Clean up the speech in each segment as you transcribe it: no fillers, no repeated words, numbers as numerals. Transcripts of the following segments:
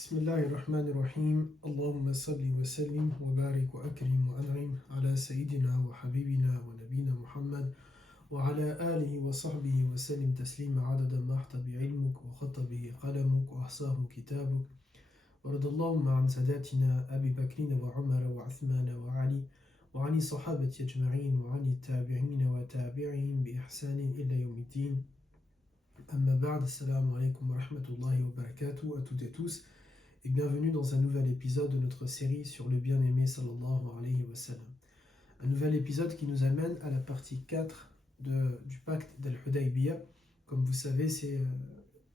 بسم الله الرحمن الرحيم اللهم صل وسلم وبارك وأكرم وأنعم على سيدنا وحبيبنا ونبينا محمد وعلى آله وصحبه وسلم تسليما عدد ما احتى بعلمك وخط به قلمك وأحصاه كتابك ورضى اللهم عن ساداتنا أبي بكر وعمر وعثمان وعلي وعن الصحابة أجمعين وعن التابعين وتابعهم بإحسان إلى يوم الدين أما بعد السلام عليكم ورحمة الله وبركاته à toutes et tous et bienvenue dans un nouvel épisode de notre série sur le bien-aimé sallallahu alayhi wa sallam. Un nouvel épisode qui nous amène à la partie 4 du pacte d'Al-Hudaybiyah. Comme vous savez, c'est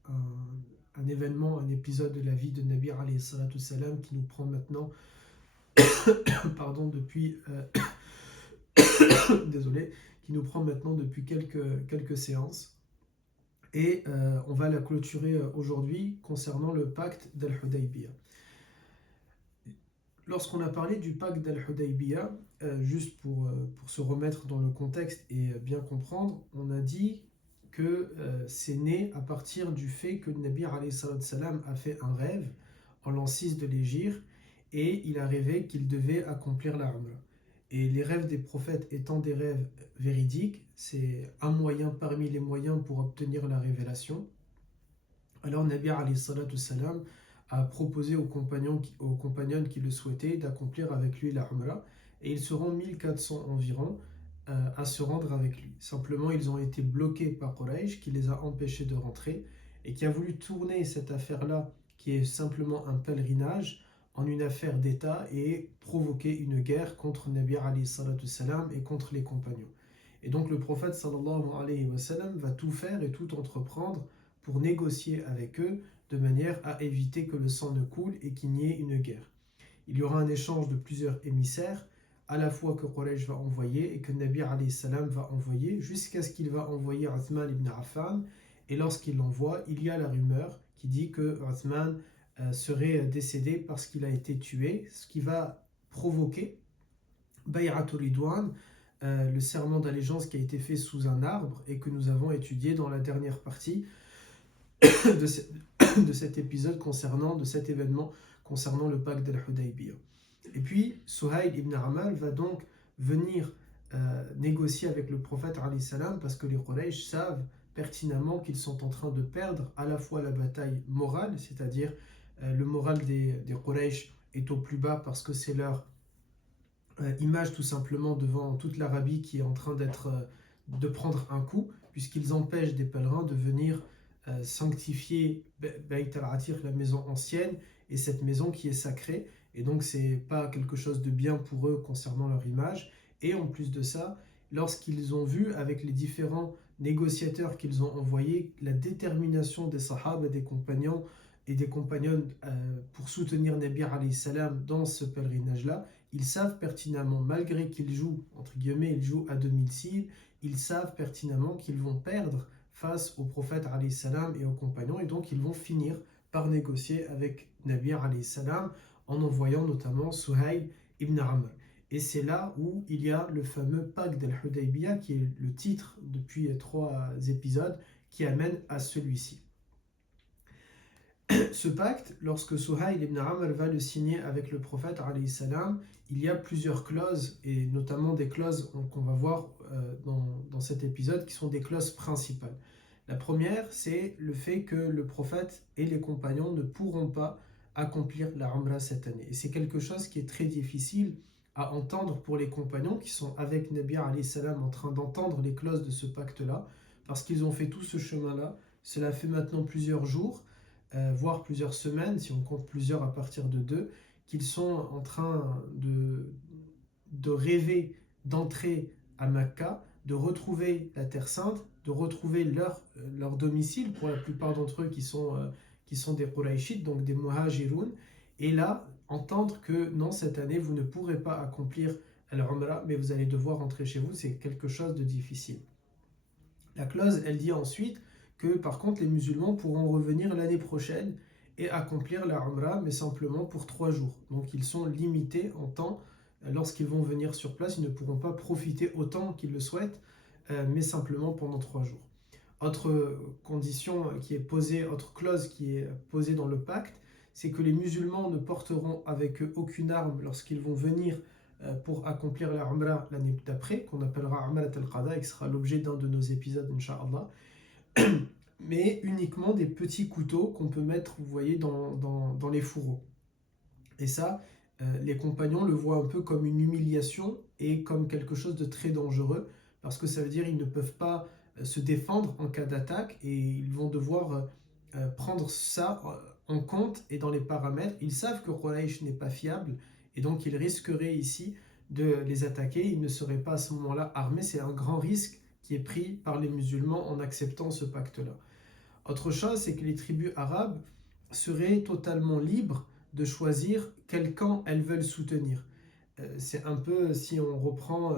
un événement, un épisode de la vie de Nabi alayhi salatu salam qui nous prend maintenant depuis désolé, qui nous prend maintenant depuis quelques séances. Et on va la clôturer aujourd'hui concernant le pacte d'Al-Hudaybiyah. Lorsqu'on a parlé du pacte d'Al-Hudaybiyah, juste pour se remettre dans le contexte et bien comprendre, on a dit que c'est né à partir du fait que le Nabi alayhi salam a fait un rêve en l'an 6 de l'Hégire et il a rêvé qu'il devait accomplir la Umrah. Et les rêves des prophètes étant des rêves véridiques, c'est un moyen parmi les moyens pour obtenir la révélation. Alors Nabi alayhi salam a proposé aux compagnons qui le souhaitaient d'accomplir avec lui la Umrah, et ils seront 1400 environ à se rendre avec lui. Simplement, ils ont été bloqués par Quraysh qui les a empêchés de rentrer et qui a voulu tourner cette affaire-là, qui est simplement un pèlerinage, en une affaire d'État et provoquer une guerre contre Nabi alayhi salam et contre les compagnons. Et donc le prophète sallallahu alayhi wa sallam va tout faire et tout entreprendre pour négocier avec eux de manière à éviter que le sang ne coule et qu'il n'y ait une guerre. Il y aura un échange de plusieurs émissaires, à la fois que Quraysh va envoyer et que Nabi alayhi salam va envoyer, jusqu'à ce qu'il va envoyer Uthman ibn Affan. Et lorsqu'il l'envoie, il y a la rumeur qui dit que Uthman serait décédé parce qu'il a été tué, ce qui va provoquer Bay'atul Ridwan, le serment d'allégeance qui a été fait sous un arbre et que nous avons étudié dans la dernière partie de cet épisode de cet événement concernant le pacte d'Al-Hudaybiyah. Et puis Suhayl ibn Amal va donc venir négocier avec le prophète alayhi salam parce que les Quraysh savent pertinemment qu'ils sont en train de perdre à la fois la bataille morale, c'est-à-dire le moral des Quraysh est au plus bas parce que c'est leur image tout simplement devant toute l'Arabie qui est en train de prendre un coup, puisqu'ils empêchent des pèlerins de venir sanctifier Bayt al-Atiq, la maison ancienne, et cette maison qui est sacrée. Et donc c'est pas quelque chose de bien pour eux concernant leur image. Et en plus de ça, lorsqu'ils ont vu avec les différents négociateurs qu'ils ont envoyés la détermination des sahaba, des compagnons et des compagnonnes pour soutenir Nabi alayhi salam dans ce pèlerinage-là, ils savent pertinemment, malgré qu'ils jouent, entre guillemets, ils jouent à domicile, ils savent pertinemment qu'ils vont perdre face au prophète alayhi salam et aux compagnons, et donc ils vont finir par négocier avec Nabi alayhi salam en envoyant notamment Suhayl ibn Amr. Et c'est là où il y a le fameux pacte d'Al-Hudaybiyah, qui est le titre depuis 3 épisodes, qui amène à celui-ci. Ce pacte, lorsque Suhayl ibn Amr va le signer avec le prophète alayhi salam, il y a plusieurs clauses, et notamment des clauses qu'on va voir dans cet épisode, qui sont des clauses principales. La première, c'est le fait que le prophète et les compagnons ne pourront pas accomplir la Umrah cette année. Et c'est quelque chose qui est très difficile à entendre pour les compagnons qui sont avec Nabi alayhi salam en train d'entendre les clauses de ce pacte-là, parce qu'ils ont fait tout ce chemin-là. Cela fait maintenant plusieurs jours, voire plusieurs semaines, si on compte plusieurs à partir de 2, qu'ils sont en train de rêver d'entrer à Mecca, de retrouver la Terre Sainte, de retrouver leur domicile, pour la plupart d'entre eux qui sont des Qurayshites, donc des Muhajiroun, et là, entendre que non, cette année, vous ne pourrez pas accomplir l'Umrah, mais vous allez devoir rentrer chez vous, c'est quelque chose de difficile. La clause, elle dit ensuite que par contre les musulmans pourront revenir l'année prochaine et accomplir la Umrah, mais simplement pour 3 jours. Donc ils sont limités en temps. Lorsqu'ils vont venir sur place, ils ne pourront pas profiter autant qu'ils le souhaitent, mais simplement pendant 3 jours. Autre condition qui est posée, autre clause qui est posée dans le pacte, c'est que les musulmans ne porteront avec eux aucune arme lorsqu'ils vont venir pour accomplir la Umrah l'année d'après, qu'on appellera Umrah al-Qada, et qui sera l'objet d'un de nos épisodes, Inch'Allah, mais uniquement des petits couteaux qu'on peut mettre, vous voyez, dans les fourreaux. Et ça, les compagnons le voient un peu comme une humiliation et comme quelque chose de très dangereux, parce que ça veut dire qu'ils ne peuvent pas se défendre en cas d'attaque, et ils vont devoir prendre ça en compte et dans les paramètres. Ils savent que Quraysh n'est pas fiable, et donc ils risqueraient ici de les attaquer. Ils ne seraient pas à ce moment-là armés. C'est un grand risque qui est pris par les musulmans en acceptant ce pacte-là. Autre chose, c'est que les tribus arabes seraient totalement libres de choisir quel camp elles veulent soutenir. C'est un peu, si on reprend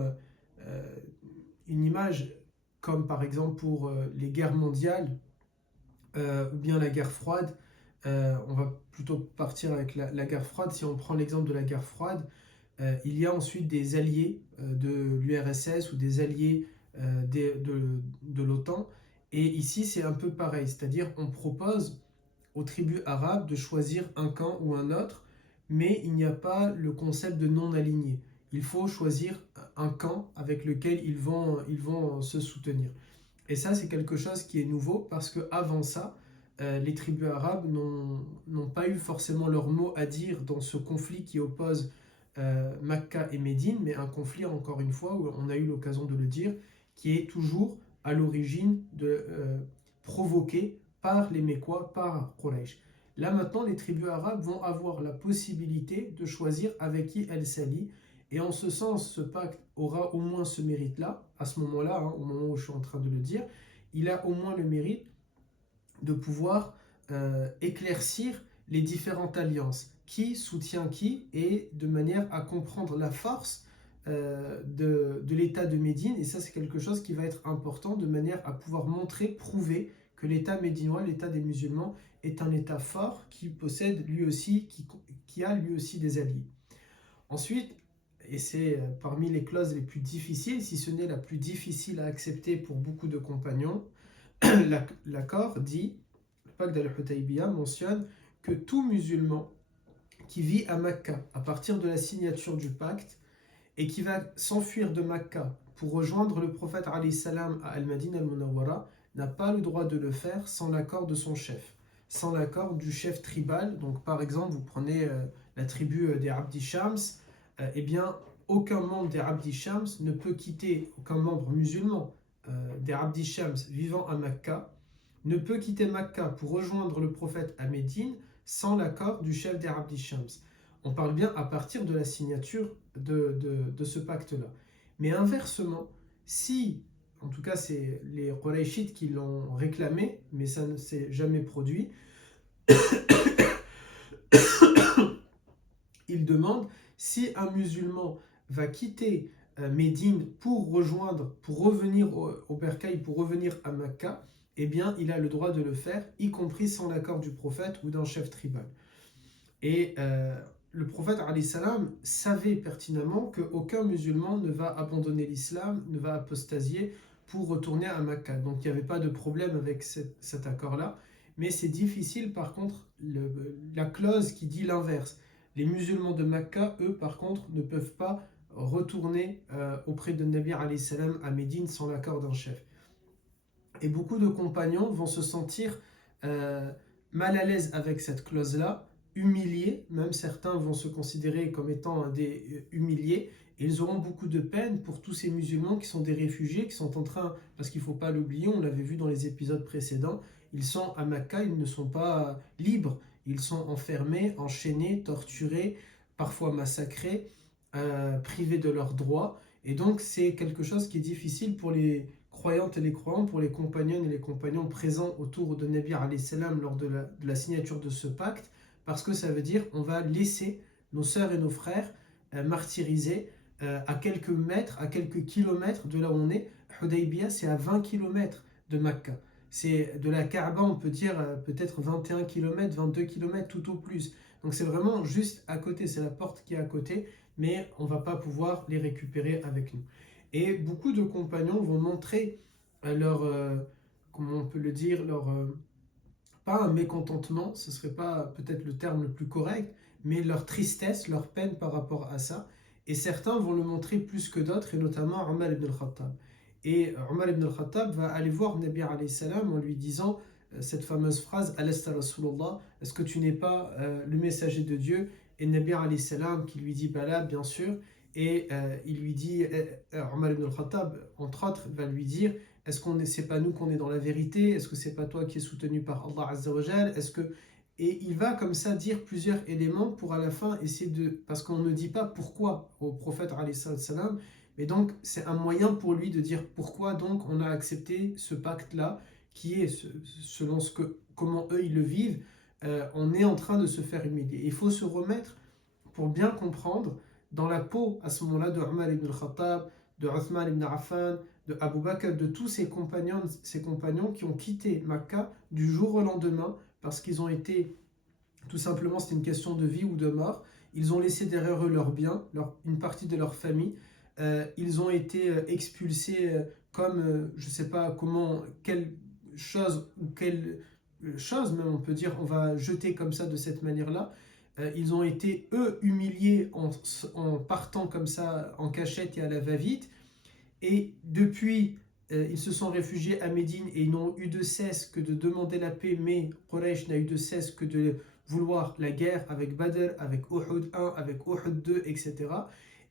une image, comme par exemple pour les guerres mondiales ou bien la guerre froide, on va plutôt partir avec la guerre froide. Si on prend l'exemple de la guerre froide, il y a ensuite des alliés de l'URSS ou des alliés de l'OTAN. Et ici, c'est un peu pareil, c'est-à-dire on propose aux tribus arabes de choisir un camp ou un autre, mais il n'y a pas le concept de non-aligné. Il faut choisir un camp avec lequel ils vont se soutenir. Et ça, c'est quelque chose qui est nouveau parce qu'avant ça, les tribus arabes n'ont pas eu forcément leur mot à dire dans ce conflit qui oppose Makka et Médine, mais un conflit, encore une fois, où on a eu l'occasion de le dire, qui est toujours à l'origine provoqué par les Mécois, par Quraysh. Là maintenant, les tribus arabes vont avoir la possibilité de choisir avec qui elles s'allient, et en ce sens, ce pacte aura au moins ce mérite-là, à ce moment-là, au moment où je suis en train de le dire, il a au moins le mérite de pouvoir éclaircir les différentes alliances, qui soutient qui, et de manière à comprendre la force de l'État de Médine. Et ça, c'est quelque chose qui va être important, de manière à pouvoir montrer, prouver que l'État médinois, l'État des musulmans, est un État fort qui possède lui aussi, qui a lui aussi des alliés. Ensuite, et c'est parmi les clauses les plus difficiles, si ce n'est la plus difficile à accepter pour beaucoup de compagnons, l'accord dit, le pacte d'Al-Hudaybiya mentionne que tout musulman qui vit à Makka à partir de la signature du pacte et qui va s'enfuir de Makka pour rejoindre le prophète alayhi salam à Al-Madinah al-Munawwara n'a pas le droit de le faire sans l'accord de son chef, sans l'accord du chef tribal. Donc par exemple, vous prenez la tribu des Abdi Shams, eh bien aucun membre des Abdi Shams ne peut quitter, aucun membre musulman des Abdi Shams vivant à Makka ne peut quitter Makka pour rejoindre le prophète à Médine sans l'accord du chef des Abdi Shams. On parle bien à partir de la signature de ce pacte-là. Mais inversement, si, en tout cas c'est les Qurayshites qui l'ont réclamé, mais ça ne s'est jamais produit, ils demandent si un musulman va quitter Médine pour revenir au Bercail, pour revenir à Makka, eh bien il a le droit de le faire, y compris sans l'accord du prophète ou d'un chef tribal. Et le prophète alayhi salam savait pertinemment qu'aucun musulman ne va abandonner l'islam, ne va apostasier pour retourner à Makka. Donc il n'y avait pas de problème avec cet accord-là. Mais c'est difficile par contre, la clause qui dit l'inverse. Les musulmans de Makka, eux par contre, ne peuvent pas retourner auprès de Nabi alayhi salam à Médine sans l'accord d'un chef. Et beaucoup de compagnons vont se sentir mal à l'aise avec cette clause-là, humiliés, même certains vont se considérer comme étant des humiliés, et ils auront beaucoup de peine pour tous ces musulmans qui sont des réfugiés, qui sont en train, parce qu'il ne faut pas l'oublier, on l'avait vu dans les épisodes précédents, ils sont à Makka, ils ne sont pas libres, ils sont enfermés, enchaînés, torturés, parfois massacrés, privés de leurs droits, et donc c'est quelque chose qui est difficile pour les croyantes et les croyants, pour les compagnons et les compagnons présents autour de Nabi alayhi salam lors de la signature de ce pacte, parce que ça veut dire on va laisser nos sœurs et nos frères martyrisés à quelques mètres, à quelques kilomètres de là où on est. Hudaybiya, c'est à 20 kilomètres de Makka. C'est de la Kaaba, on peut dire peut-être 21 km, 22 km tout au plus. Donc c'est vraiment juste à côté, c'est la porte qui est à côté, mais on ne va pas pouvoir les récupérer avec nous. Et beaucoup de compagnons vont montrer leur, comment on peut le dire, leur pas un mécontentement, ce serait pas peut-être le terme le plus correct, mais leur tristesse, leur peine par rapport à ça. Et certains vont le montrer plus que d'autres, et notamment Omar ibn al-Khattab. Et Omar ibn al-Khattab va aller voir Nabi alayhi salam en lui disant cette fameuse phrase Alasta Rasulullah, est-ce que tu n'es pas le messager de Dieu? Et Nabi alayhi salam qui lui dit Bala, bien sûr. Et il lui dit, Omar ibn al-Khattab, entre autres, va lui dire est-ce qu'on c'est pas nous qu'on est dans la vérité? Est-ce que c'est pas toi qui es soutenu par Allah Azza wa Jal? Est-ce que et il va comme ça dire plusieurs éléments pour à la fin essayer de parce qu'on ne dit pas pourquoi au prophète alayhi salam, mais donc c'est un moyen pour lui de dire pourquoi donc on a accepté ce pacte là qui est selon ce que comment eux ils le vivent. On est en train de se faire humilier. Il faut se remettre pour bien comprendre dans la peau à ce moment-là de Omar ibn al-Khattab, de Uthman ibn Affan, de Abu Bakr, de tous ces compagnons qui ont quitté Makkah du jour au lendemain parce qu'ils ont été, tout simplement, c'était une question de vie ou de mort. Ils ont laissé derrière eux leurs biens, une partie de leur famille. Ils ont été expulsés comme, je ne sais pas comment, quelle chose ou quelle chose, même on peut dire, on va jeter comme ça de cette manière-là. Ils ont été, eux, humiliés en partant comme ça en cachette et à la va-vite. Et depuis, ils se sont réfugiés à Médine et ils n'ont eu de cesse que de demander la paix, mais Quraysh n'a eu de cesse que de vouloir la guerre avec Badr, avec Uhud 1, avec Uhud 2, etc.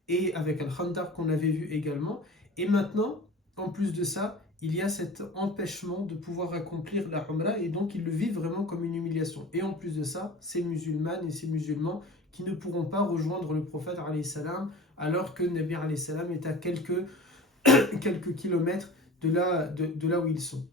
Et avec Al-Khandaq qu'on avait vu également. Et maintenant, en plus de ça, il y a cet empêchement de pouvoir accomplir la Umrah et donc ils le vivent vraiment comme une humiliation. Et en plus de ça, ces musulmanes et ces musulmans qui ne pourront pas rejoindre le prophète alayhi salam alors que Nabi alayhi salam est à quelques kilomètres de là où ils sont.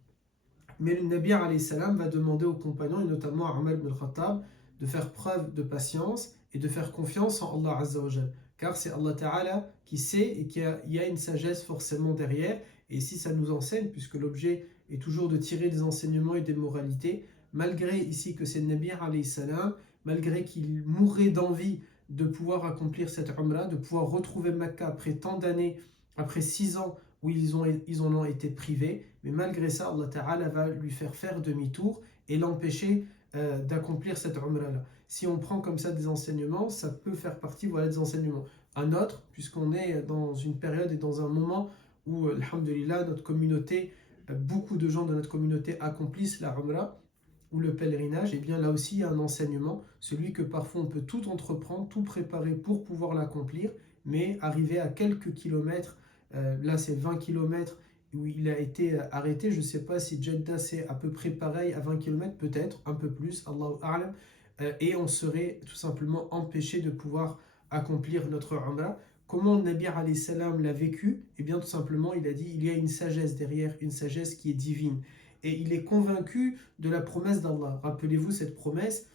Mais le Nabi alayhi salam va demander aux compagnons, et notamment à Omar ibn al-Khattab, de faire preuve de patience et de faire confiance en Allah Azza wa Jal. Car c'est Allah Ta'ala qui sait et il y a une sagesse forcément derrière. Et si ça nous enseigne, puisque l'objet est toujours de tirer des enseignements et des moralités, malgré ici que c'est le Nabi alayhi salam, malgré qu'il mourrait d'envie de pouvoir accomplir cette Umrah, de pouvoir retrouver Makkah après tant d'années, après 6 ans où ils en ont été privés, mais malgré ça, Allah Ta'ala va lui faire demi-tour et l'empêcher d'accomplir cette Umrah-là. Si on prend comme ça des enseignements, ça peut faire partie des enseignements. Un autre, puisqu'on est dans une période et dans un moment où, alhamdulillah, notre communauté, beaucoup de gens de notre communauté accomplissent la Umrah ou le pèlerinage, et bien là aussi il y a un enseignement, celui que parfois on peut tout entreprendre, tout préparer pour pouvoir l'accomplir, mais arriver à quelques kilomètres, là c'est 20 kilomètres où il a été arrêté, je ne sais pas si Jeddah c'est à peu près pareil à 20 kilomètres, peut-être un peu plus, Allahu A'lam, et on serait tout simplement empêché de pouvoir accomplir notre Umrah. Comment Nabi alayhi salam l'a vécu? Eh bien tout simplement il a dit il y a une sagesse derrière, une sagesse qui est divine. Et il est convaincu de la promesse d'Allah. Rappelez-vous cette promesse,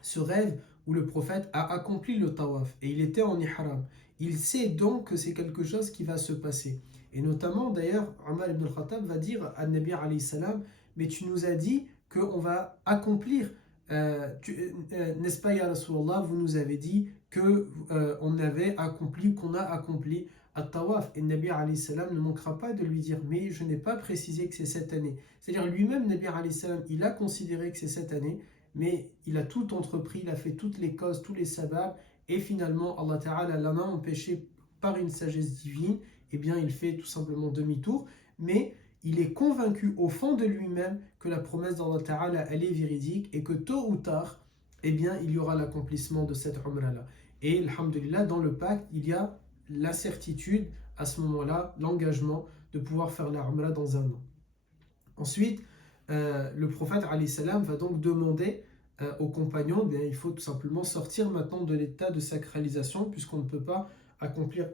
ce rêve où le prophète a accompli le tawaf et il était en ihram. Il sait donc que c'est quelque chose qui va se passer. Et notamment, d'ailleurs, Omar ibn al-Khattab va dire à Nabi alayhi salam, mais tu nous as dit qu'on va accomplir, n'est-ce pas, ya Rasulallah, vous nous avez dit qu'on avait accompli, qu'on a accompli at-tawaf. Et Nabi alayhi salam ne manquera pas de lui dire, mais je n'ai pas précisé que c'est cette année. C'est-à-dire lui-même, Nabi alayhi salam, il a considéré que c'est cette année, mais il a tout entrepris, il a fait toutes les causes, tous les sababs, et finalement Allah Ta'ala l'en a empêché par une sagesse divine, et bien il fait tout simplement demi-tour, mais il est convaincu au fond de lui-même que la promesse d'Allah Ta'ala elle est véridique, et que tôt ou tard, eh bien il y aura l'accomplissement de cette Umrah-là. Et alhamdulillah, dans le pacte, il y a la certitude, à ce moment-là, l'engagement de pouvoir faire la Umrah dans un an. Ensuite, le prophète alayhi salam va donc demander aux compagnons, bien, il faut tout simplement sortir maintenant de l'état de sacralisation puisqu'on ne peut pas accomplir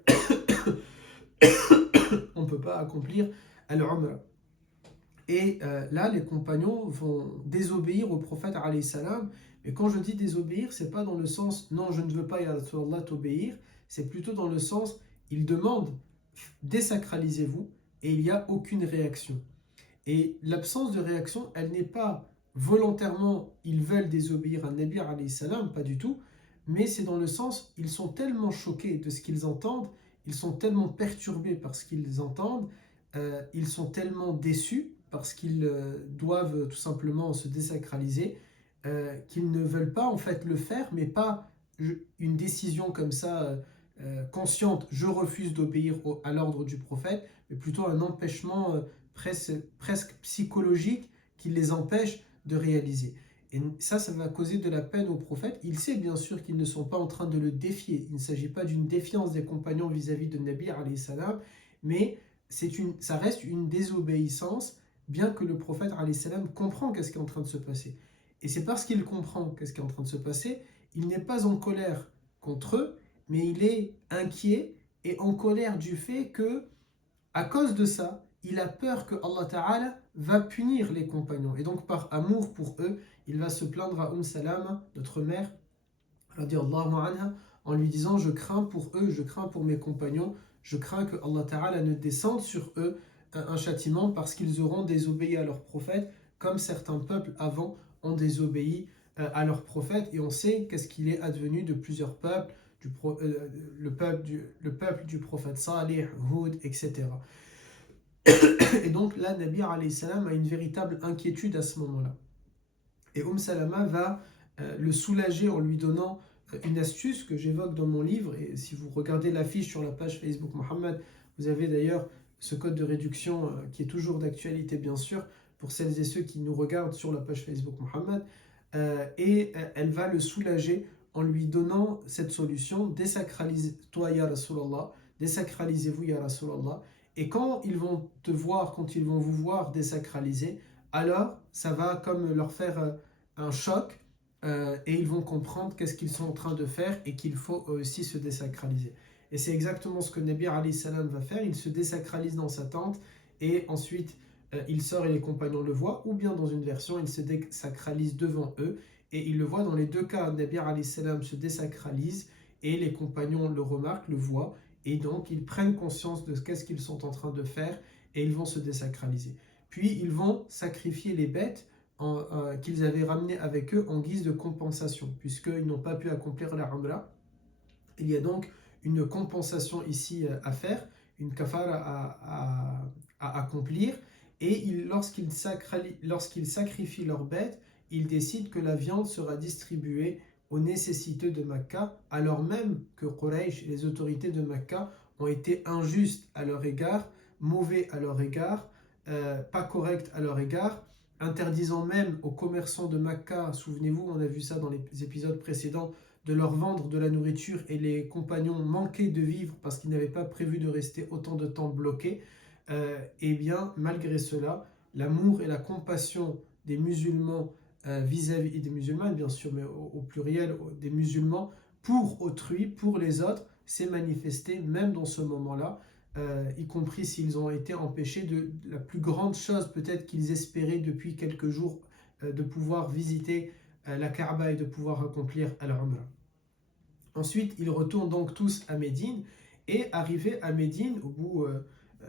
on peut pas accomplir al-Umrah. Et là, les compagnons vont désobéir au prophète alayhi salam. Mais quand je dis désobéir, c'est pas dans le sens non, je ne veux pas, ya Rasulallah, t'obéir. C'est plutôt dans le sens, ils demandent désacralisez-vous et il n'y a aucune réaction. Et l'absence de réaction, elle n'est pas volontairement, ils veulent désobéir à Nabi alayhi salam, pas du tout, mais c'est dans le sens, ils sont tellement choqués de ce qu'ils entendent, ils sont tellement perturbés par ce qu'ils entendent, ils sont tellement déçus, parce qu'ils doivent tout simplement se désacraliser, qu'ils ne veulent pas en fait le faire, mais pas une décision comme ça consciente, je refuse d'obéir à l'ordre du prophète, mais plutôt un empêchement presque psychologique qui les empêche de réaliser. Et ça va causer de la peine au prophète. Il sait bien sûr qu'ils ne sont pas en train de le défier. Il ne s'agit pas d'une défiance des compagnons vis-à-vis de Nabi alayhi salam, mais ça reste une désobéissance, bien que le prophète alayhi salam comprend qu'est-ce qui est en train de se passer. Et c'est parce qu'il comprend qu'est-ce qui est en train de se passer, il n'est pas en colère contre eux, mais il est inquiet et en colère du fait que, à cause de ça, il a peur que Allah Ta'ala va punir les compagnons. Et donc, par amour pour eux, il va se plaindre à Salama, notre mère, radiallahu anha, en lui disant: je crains pour eux, je crains pour mes compagnons, je crains que Allah Ta'ala ne descende sur eux un châtiment parce qu'ils auront désobéi à leur prophète, comme certains peuples avant ont désobéi à leur prophète. Et on sait qu'est-ce qu'il est advenu de plusieurs peuples, le peuple du prophète Salih, Hud, etc. Et donc là, Nabi alayhi salam a une véritable inquiétude à ce moment-là. Et Salama va le soulager en lui donnant une astuce que j'évoque dans mon livre. Et si vous regardez l'affiche sur la page Facebook Mohammed, vous avez d'ailleurs ce code de réduction qui est toujours d'actualité, bien sûr, pour celles et ceux qui nous regardent sur la page Facebook Mohammed. Et elle va le soulager en lui donnant cette solution: désacralise-toi ya Rasulallah, désacralisez-vous ya Rasulallah. Et quand ils vont te voir, quand ils vont vous voir désacraliser, alors ça va comme leur faire un choc et ils vont comprendre qu'est-ce qu'ils sont en train de faire et qu'il faut aussi se désacraliser. Et c'est exactement ce que Nabi alayhi salam va faire. Il se désacralise dans sa tente et ensuite il sort et les compagnons le voient, ou bien dans une version, il se désacralise devant eux et il le voit. Dans les deux cas, Nabi alayhi salam se désacralise et les compagnons le remarquent, le voient, et donc ils prennent conscience de qu'est-ce qu'ils sont en train de faire et ils vont se désacraliser. Puis ils vont sacrifier les bêtes qu'ils avaient ramenées avec eux en guise de compensation, puisqu'ils n'ont pas pu accomplir la Umrah. Il y a donc une compensation ici à faire, une kafara à accomplir, et lorsqu'ils sacrifient leurs bêtes, ils décident que la viande sera distribuée aux nécessiteux de Mecca, alors même que Quraysh, les autorités de Mecca, ont été injustes à leur égard, mauvais à leur égard, pas corrects à leur égard, interdisant même aux commerçants de Mecca, souvenez-vous, on a vu ça dans les épisodes précédents, de leur vendre de la nourriture, et les compagnons manquaient de vivre parce qu'ils n'avaient pas prévu de rester autant de temps bloqués. Et bien, malgré cela, l'amour et la compassion des musulmans vis-à-vis des musulmans, bien sûr, mais au pluriel, des musulmans, pour autrui, pour les autres, s'est manifesté même dans ce moment-là, y compris s'ils ont été empêchés de la plus grande chose peut-être qu'ils espéraient depuis quelques jours, de pouvoir visiter la Kaaba et de pouvoir accomplir Al-Umrah. Ensuite, ils retournent donc tous à Médine, et arrivés à Médine, au bout,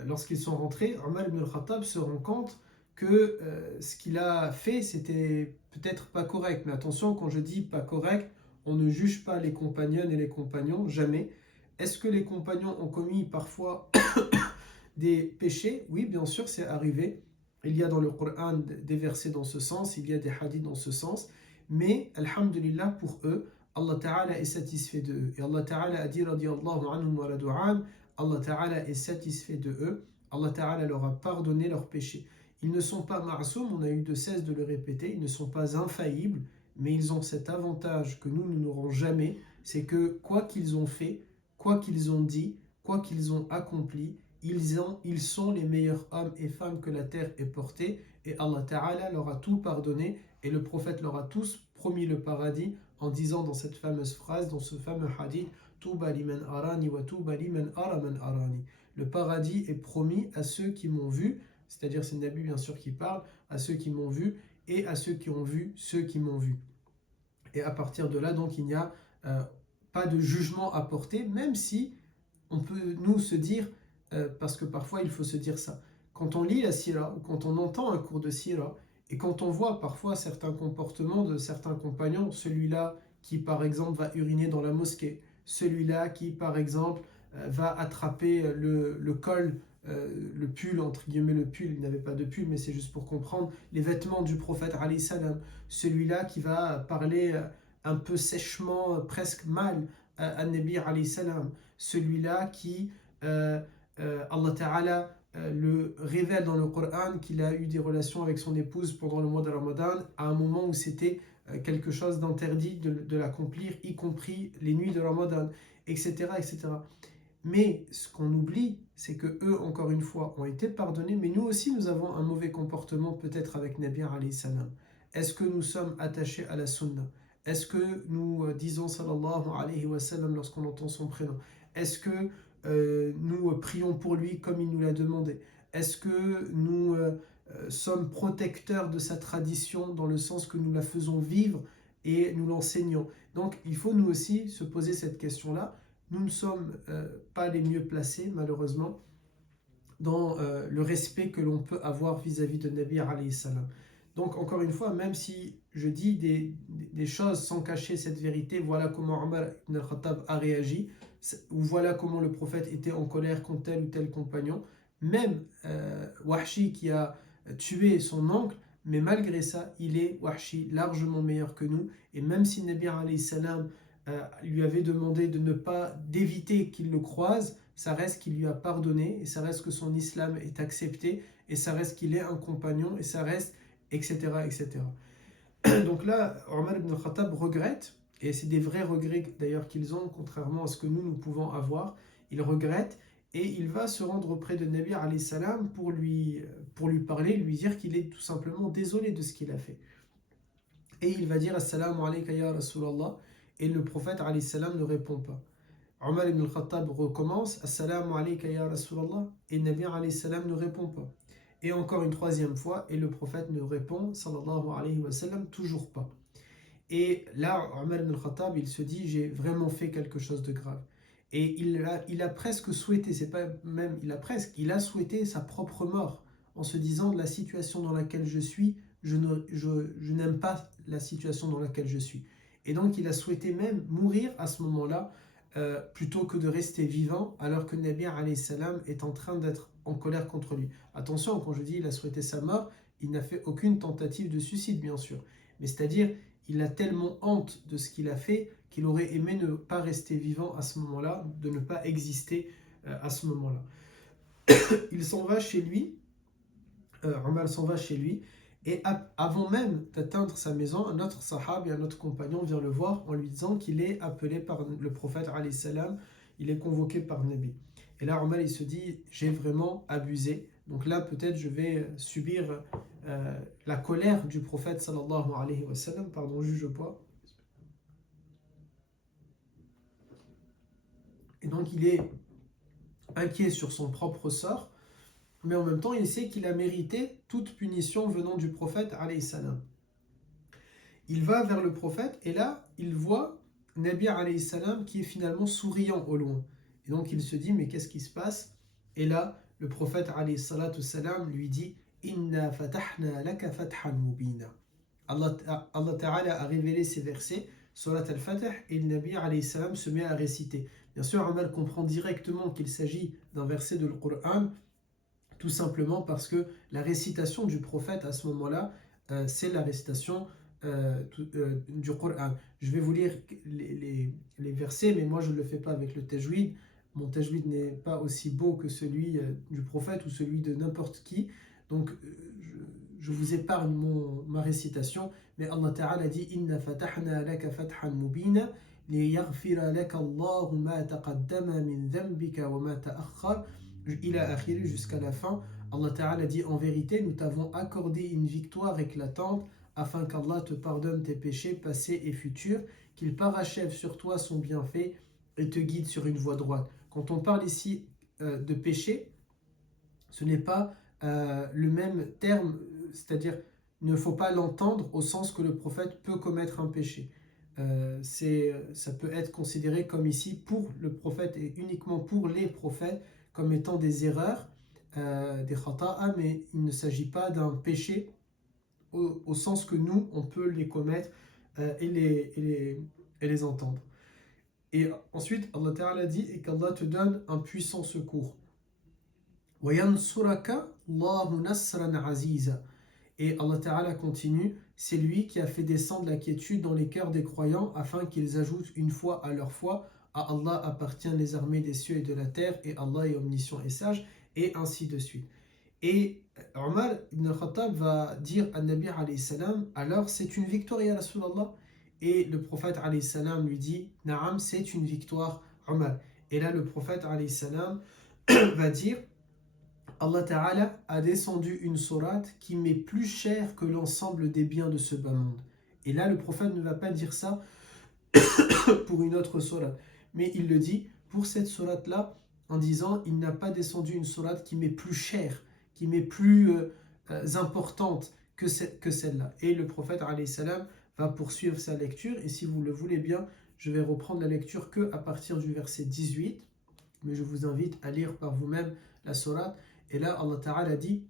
lorsqu'ils sont rentrés, Omar ibn al-Khattab se rend compte que ce qu'il a fait, c'était peut-être pas correct. Mais attention, quand je dis pas correct, on ne juge pas les compagnonnes et les compagnons, jamais. Est-ce que les compagnons ont commis parfois des péchés? Oui, bien sûr, c'est arrivé. Il y a dans le Coran des versets dans ce sens, il y a des hadiths dans ce sens. Mais, alhamdulillah, pour eux, Allah Ta'ala est satisfait d'eux. Et Allah Ta'ala a dit, radiyallahu anhum wa radu'an, Allah Ta'ala est satisfait de eux. Allah Ta'ala leur a pardonné leurs péchés. Ils ne sont pas ma'soum, on a eu de cesse de le répéter, ils ne sont pas infaillibles, mais ils ont cet avantage que nous n'aurons jamais, c'est que quoi qu'ils ont fait, quoi qu'ils ont dit, quoi qu'ils ont accompli, ils sont les meilleurs hommes et femmes que la terre ait portés, et Allah Ta'ala leur a tout pardonné, et le prophète leur a tous promis le paradis en disant dans cette fameuse phrase, dans ce fameux hadith, Tuba liman arani wa tuba liman ara man arani. Le paradis est promis à ceux qui m'ont vu, c'est-à-dire c'est Nabi bien sûr qui parle, à ceux qui m'ont vu et à ceux qui ont vu ceux qui m'ont vu. Et à partir de là, donc, il n'y a pas de jugement à porter, même si on peut nous se dire, parce que parfois il faut se dire ça, quand on lit la Sira ou quand on entend un cours de Sira, et quand on voit parfois certains comportements de certains compagnons, celui-là qui par exemple va uriner dans la mosquée, celui-là qui par exemple va attraper le col le pull, entre guillemets le pull, il n'avait pas de pull, mais c'est juste pour comprendre, les vêtements du prophète alayhi salam, celui-là qui va parler un peu sèchement, presque mal à Nabi alayhi salam, celui-là qui, Allah Ta'ala le révèle dans le Coran qu'il a eu des relations avec son épouse pendant le mois de Ramadan, à un moment où c'était quelque chose d'interdit de l'accomplir, y compris les nuits de Ramadan, etc., etc. Mais ce qu'on oublie, c'est que eux, encore une fois, ont été pardonnés, mais nous aussi, nous avons un mauvais comportement peut-être avec Nabi alayhi salam. Est-ce que nous sommes attachés à la sunna? Est-ce que nous disons sallallahu alayhi wa sallam lorsqu'on entend son prénom? Est-ce que nous prions pour lui comme il nous l'a demandé? Est-ce que nous sommes protecteurs de sa tradition dans le sens que nous la faisons vivre et nous l'enseignons? Donc il faut nous aussi se poser cette question-là. Nous ne sommes pas les mieux placés, malheureusement, dans le respect que l'on peut avoir vis-à-vis de Nabi alayhi salam. Donc, encore une fois, même si je dis des choses sans cacher cette vérité, voilà comment Omar ibn al-Khattab a réagi, ou voilà comment le prophète était en colère contre tel ou tel compagnon, même Wahshi qui a tué son oncle, mais malgré ça, il est Wahshi largement meilleur que nous, et même si Nabi alayhi salam lui avait demandé de ne pas, d'éviter qu'il le croise, ça reste qu'il lui a pardonné, et ça reste que son islam est accepté, et ça reste qu'il est un compagnon, et ça reste, etc., etc. Donc là, Omar ibn Khattab regrette, et c'est des vrais regrets d'ailleurs qu'ils ont, contrairement à ce que nous pouvons avoir. Il regrette, et il va se rendre auprès de Nabi alayhi salam pour lui parler, lui dire qu'il est tout simplement désolé de ce qu'il a fait. Et il va dire Assalamu alayka ya Rasulallah, et le prophète alayhi salam ne répond pas. Omar ibn al-Khattab recommence Assalamu alayka ya Rasulallah, et Nabi alayhi salam ne répond pas. Et encore une troisième fois, et le prophète ne répond, sallallahu alayhi wa sallam, toujours pas. Et là, Omar ibn al-Khattab, il se dit j'ai vraiment fait quelque chose de grave. Et il a presque souhaité, c'est pas même, il a souhaité sa propre mort en se disant la situation dans laquelle je suis, je n'aime pas la situation dans laquelle je suis. Et donc il a souhaité même mourir à ce moment-là plutôt que de rester vivant alors que Nabi alayhi salam est en train d'être en colère contre lui. Attention, quand je dis il a souhaité sa mort, il n'a fait aucune tentative de suicide bien sûr. Mais c'est-à-dire, il a tellement honte de ce qu'il a fait qu'il aurait aimé ne pas rester vivant à ce moment-là, de ne pas exister à ce moment-là. Il s'en va chez lui, Omar s'en va chez lui, et avant même d'atteindre sa maison, un autre sahab et un autre compagnon vient le voir en lui disant qu'il est appelé par le prophète alayhi salam, il est convoqué par Nabi. Et là, Omar il se dit, j'ai vraiment abusé. Donc là, peut-être je vais subir la colère du prophète sallallahu alayhi wa sallam, pardon, juge-moi. Et donc il est inquiet sur son propre sort, mais en même temps il sait qu'il a mérité toute punition venant du prophète alayhi salam. Il va vers le prophète et là il voit Nabi alayhi salam qui est finalement souriant au loin. Et donc il se dit mais qu'est-ce qui se passe? Et là le prophète alayhi salatu salam lui dit Inna fatahna laka fathan mubina. Allah Ta'ala a révélé ces versets, Surat al-Fatah, et le Nabi alayhi salam se met à réciter. Bien sûr, Omar comprend directement qu'il s'agit d'un verset de Coran, tout simplement parce que la récitation du prophète à ce moment-là, c'est la récitation du Coran. Je vais vous lire les versets, mais moi je ne le fais pas avec le tajwid. Mon tajwid n'est pas aussi beau que celui du prophète ou celui de n'importe qui. Donc je vous épargne ma récitation, mais Allah Ta'ala dit Inna fatahna laka fathan mubina liyaghfira laka Allahu ma taqaddama min dhanbika wa ma ta'akhkhar ila akhiri jusqu'à la fin. Allah Ta'ala dit en vérité, nous t'avons accordé une victoire éclatante afin qu'Allah te pardonne tes péchés passés et futurs, qu'il parachève sur toi son bienfait et te guide sur une voie droite. Quand on parle ici de péché, ce n'est pas le même terme, c'est-à-dire il ne faut pas l'entendre au sens que le prophète peut commettre un péché. Ça peut être considéré comme ici pour le prophète et uniquement pour les prophètes comme étant des erreurs, des khata'a, mais il ne s'agit pas d'un péché au sens que nous, on peut les commettre et les entendre. Et ensuite, Allah Ta'ala dit et qu'Allah te donne un puissant secours. وَيَنْصُرَكَ اللَّهُ نَصْرًا عَزِيزًا. Et Allah Ta'ala continue, c'est lui qui a fait descendre la quiétude dans les cœurs des croyants afin qu'ils ajoutent une foi à leur foi. À Allah appartiennent les armées des cieux et de la terre et Allah est omniscient et sage, et ainsi de suite. Et Omar ibn al-Khattab va dire à Nabi alayhi salam, alors c'est une victoire ya Rasulallah. Et le prophète alayhi salam lui dit, Naam, c'est une victoire Omar. Et là le prophète alayhi salam va dire, Allah Ta'ala a descendu une sourate qui m'est plus chère que l'ensemble des biens de ce bas monde. Et là, le prophète ne va pas dire ça pour une autre sourate, mais il le dit pour cette sourate-là en disant il n'a pas descendu une sourate qui m'est plus chère, qui m'est plus importante que celle-là. Et le prophète alayhi salam va poursuivre sa lecture, et si vous le voulez bien, je vais reprendre la lecture que à partir du verset 18, mais je vous invite à lire par vous-même la sourate. Et là, Allah Ta'ala dit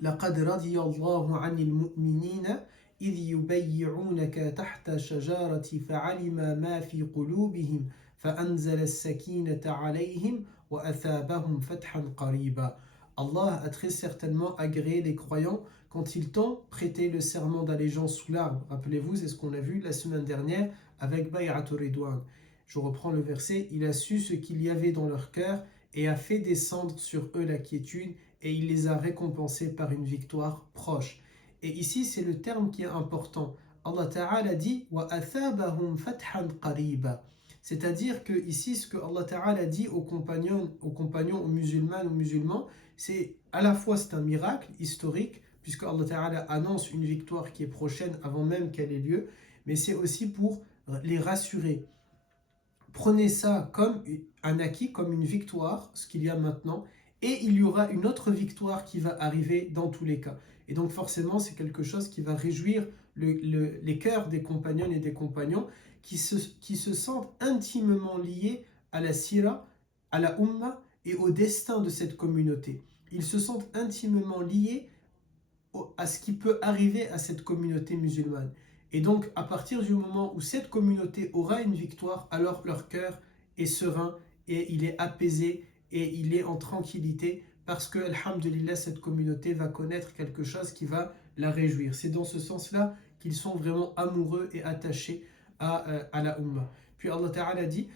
لَقَدْ رَضِيَ اللَّهُ عَنِ الْمُؤْمِنِينَ إِذْ يُبَيِّعُونَكَ تَحْتَ شَجَرَةِ فَعَلِمَ مَا فِي قُلُوبِهِمْ فَأَنزَلَ السَّكِينَةَ عَلَيْهِمْ وَأَثَابَهُمْ فَتْحًا قَرِيبًا. Allah a très certainement agréé les croyants quand ils t'ont prêté le serment d'allégeance sous l'arbre. Rappelez-vous, c'est ce qu'on a vu la semaine dernière avec Bay'atul Ridwan. Je reprends le verset, il a su ce qu'il y avait dans leur cœur et a fait descendre sur eux la quiétude et il les a récompensés par une victoire proche. Et ici, c'est le terme qui est important. Allah Ta'ala dit « وَأَثَابَهُمْ فَتْحًا قَرِيبًا » C'est-à-dire que ici, ce que Allah Ta'ala dit aux compagnons, aux musulmans, c'est à la fois c'est un miracle historique, puisque Allah Ta'ala annonce une victoire qui est prochaine avant même qu'elle ait lieu, mais c'est aussi pour les rassurer. Prenez ça comme un acquis, comme une victoire, ce qu'il y a maintenant, et il y aura une autre victoire qui va arriver dans tous les cas. Et donc forcément, c'est quelque chose qui va réjouir les cœurs des compagnons et des compagnons qui se sentent intimement liés à la sira, à la umma et au destin de cette communauté. Ils se sentent intimement liés à ce qui peut arriver à cette communauté musulmane. Et donc, à partir du moment où cette communauté aura une victoire, alors leur cœur est serein et il est apaisé et il est en tranquillité parce que, alhamdulillah, cette communauté va connaître quelque chose qui va la réjouir. C'est dans ce sens-là qu'ils sont vraiment amoureux et attachés à la Ummah. Puis Allah Ta'ala dit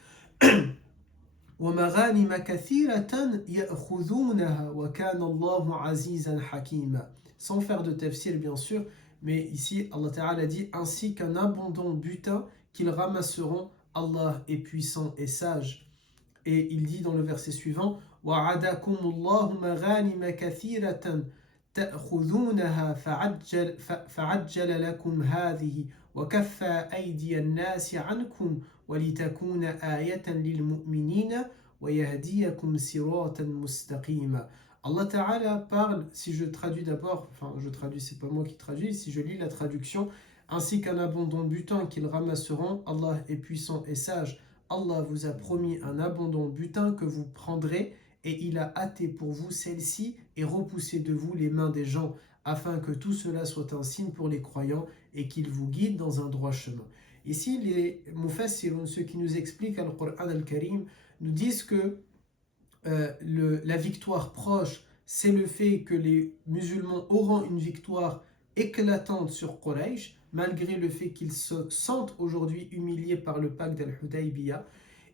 وَمَغَانِمَ كَثِيرَةً يَأْخُذُونَهَا وَكَانَ اللَّهُ عَزِيزًا حَكِيمًا. Sans faire de tafsir bien sûr, mais ici Allah Ta'ala dit ainsi qu'un abondant butin qu'ils ramasseront, Allah est puissant et sage. Et il dit dans le verset suivant وَعَدَكُمُ اللَّهُ مَغَانِمَ كَثِيرَةً تَأْخُذُونَهَا فَعَجَّلَ لَكُمْ هَذِهِ وَكَفَّى أَيْدِيَ النَّاسِ عَنْكُمْ وَلِتَكُونَ آيَةً لِلْمُؤْمِنِينَ وَيَهْدِيَكُمْ صِرَاطًا مُسْتَقِيمًا. Allah Ta'ala parle, si je traduis d'abord, c'est pas moi qui traduis, si je lis la traduction, ainsi qu'un abondant butin qu'ils ramasseront, Allah est puissant et sage. Allah vous a promis un abondant butin que vous prendrez et il a hâté pour vous celle-ci et repoussé de vous les mains des gens afin que tout cela soit un signe pour les croyants et qu'il vous guide dans un droit chemin. Ici, les mufassirun, ceux qui nous expliquent le Coran al-Karim, nous disent que la victoire proche, c'est le fait que les musulmans auront une victoire éclatante sur Quraysh, malgré le fait qu'ils se sentent aujourd'hui humiliés par le pacte d'Al-Hudaybiyah.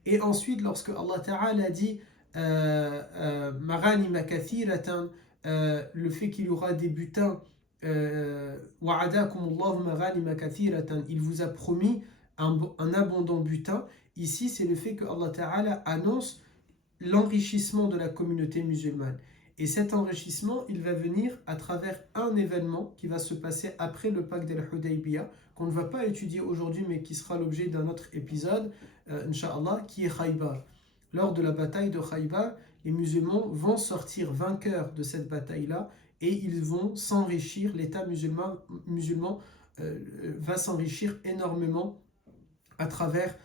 Et ensuite, lorsque Allah Ta'ala dit Maghanima kathiratan, le fait qu'il y aura des butins, Wa'adakumullahu maghanima kathiratan, il vous a promis un abondant butin. Ici, c'est le fait que Allah Ta'ala annonce l'enrichissement de la communauté musulmane. Et cet enrichissement, il va venir à travers un événement qui va se passer après le pacte d'Al-Hudaybiyah, qu'on ne va pas étudier aujourd'hui, mais qui sera l'objet d'un autre épisode, Inch'Allah, qui est Khaybar. Lors de la bataille de Khaybar, les musulmans vont sortir vainqueurs de cette bataille-là et ils vont s'enrichir, l'État musulman va s'enrichir énormément à travers